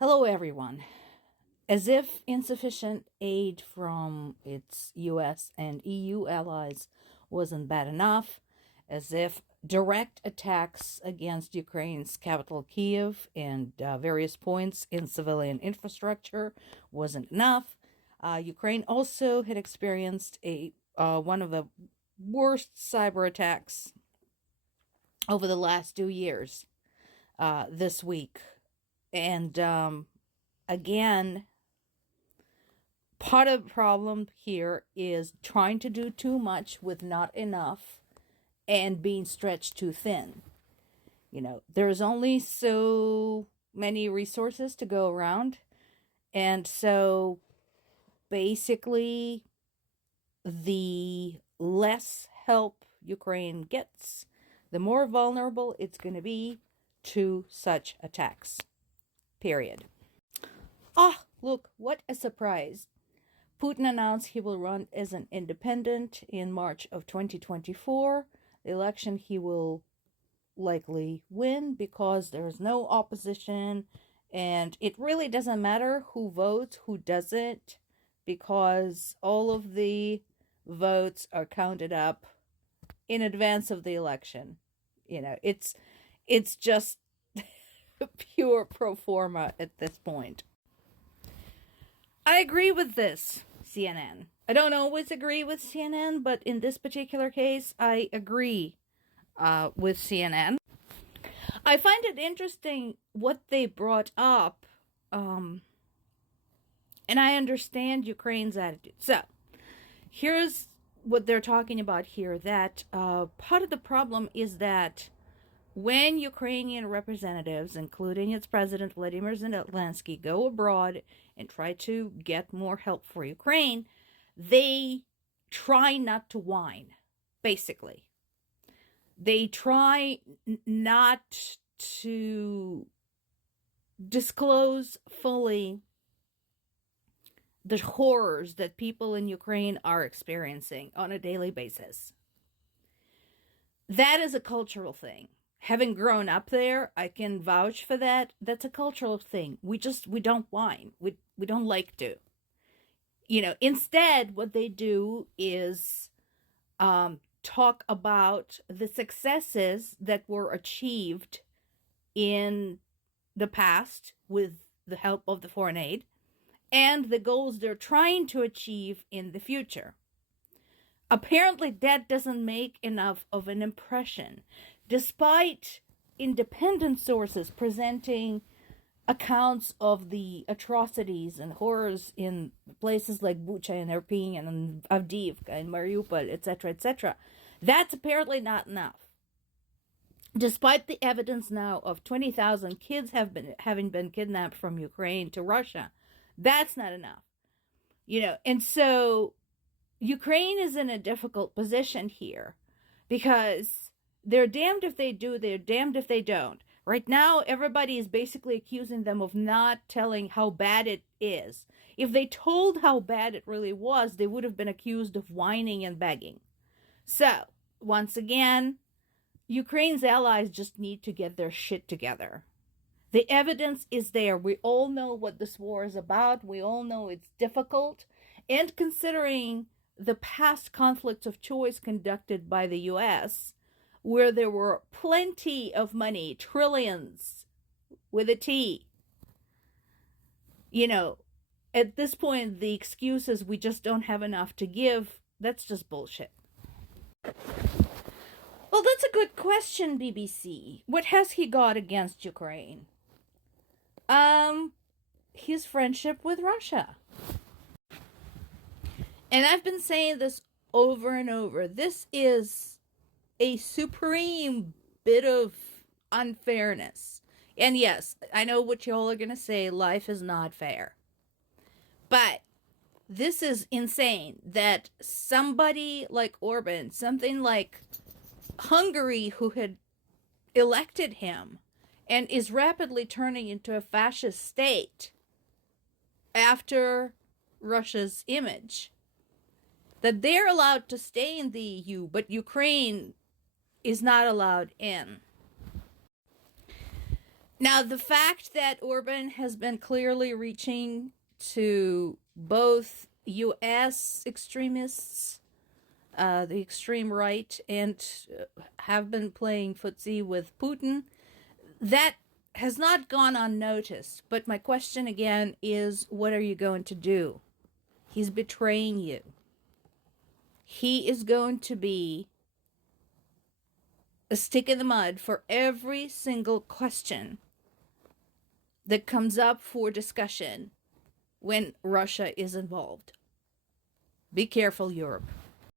Hello, everyone. As if insufficient aid from its US and EU allies wasn't bad enough, as if direct attacks against Ukraine's capital, Kiev, and various points in civilian infrastructure wasn't enough, Ukraine also had experienced one of the worst cyber attacks over the last 2 years this week. And again, part of the problem here is trying to do too much with not enough and being stretched too thin. There's only so many resources to go around. And so basically, the less help Ukraine gets, the more vulnerable it's going to be to such attacks. Period. Ah, look, what a surprise. Putin announced he will run as an independent in March of 2024. The election he will likely win because there's no opposition, and it really doesn't matter who votes, who doesn't, because all of the votes are counted up in advance of the election. It's just pure pro forma at this point. I agree with this, CNN. I don't always agree with CNN, but in this particular case, I agree with CNN. I find it interesting what they brought up, and I understand Ukraine's attitude. So, here's what they're talking about here, that part of the problem is that when Ukrainian representatives, including its president Vladimir Zelensky, go abroad and try to get more help for Ukraine, they try not to whine, basically. They try not to disclose fully the horrors that people in Ukraine are experiencing on a daily basis. That is a cultural thing. Having grown up there, I can vouch for that. That's a cultural thing. We don't whine. We don't like to. Instead, what they do is talk about the successes that were achieved in the past with the help of the foreign aid and the goals they're trying to achieve in the future. Apparently, that doesn't make enough of an impression, despite independent sources presenting accounts of the atrocities and horrors in places like Bucha and Irpin and Avdiivka and Mariupol, etc., etc. That's apparently not enough. Despite the evidence now of 20,000 kids having been kidnapped from Ukraine to Russia, that's not enough. And so Ukraine is in a difficult position here because they're damned if they do, they're damned if they don't. Right now, everybody is basically accusing them of not telling how bad it is. If they told how bad it really was, they would have been accused of whining and begging. So, once again, Ukraine's allies just need to get their shit together. The evidence is there. We all know what this war is about. We all know it's difficult. And considering the past conflicts of choice conducted by the U.S., where there were plenty of money, trillions with a T, at this point, the excuse is we just don't have enough to give. That's just bullshit. Well, that's a good question, BBC. What has he got against Ukraine? His friendship with Russia. And I've been saying this over and over. This is a supreme bit of unfairness. And yes, I know what y'all are going to say. Life is not fair. But this is insane that somebody like Orban, something like Hungary, who had elected him and is rapidly turning into a fascist state after Russia's image, that they're allowed to stay in the EU, but Ukraine is not allowed in. Now, the fact that Orban has been clearly reaching to both U.S. extremists, the extreme right, and have been playing footsie with Putin, that has not gone unnoticed. But my question again is, what are you going to do? He's betraying you. He is going to be a stick in the mud for every single question that comes up for discussion when Russia is involved. Be careful, Europe.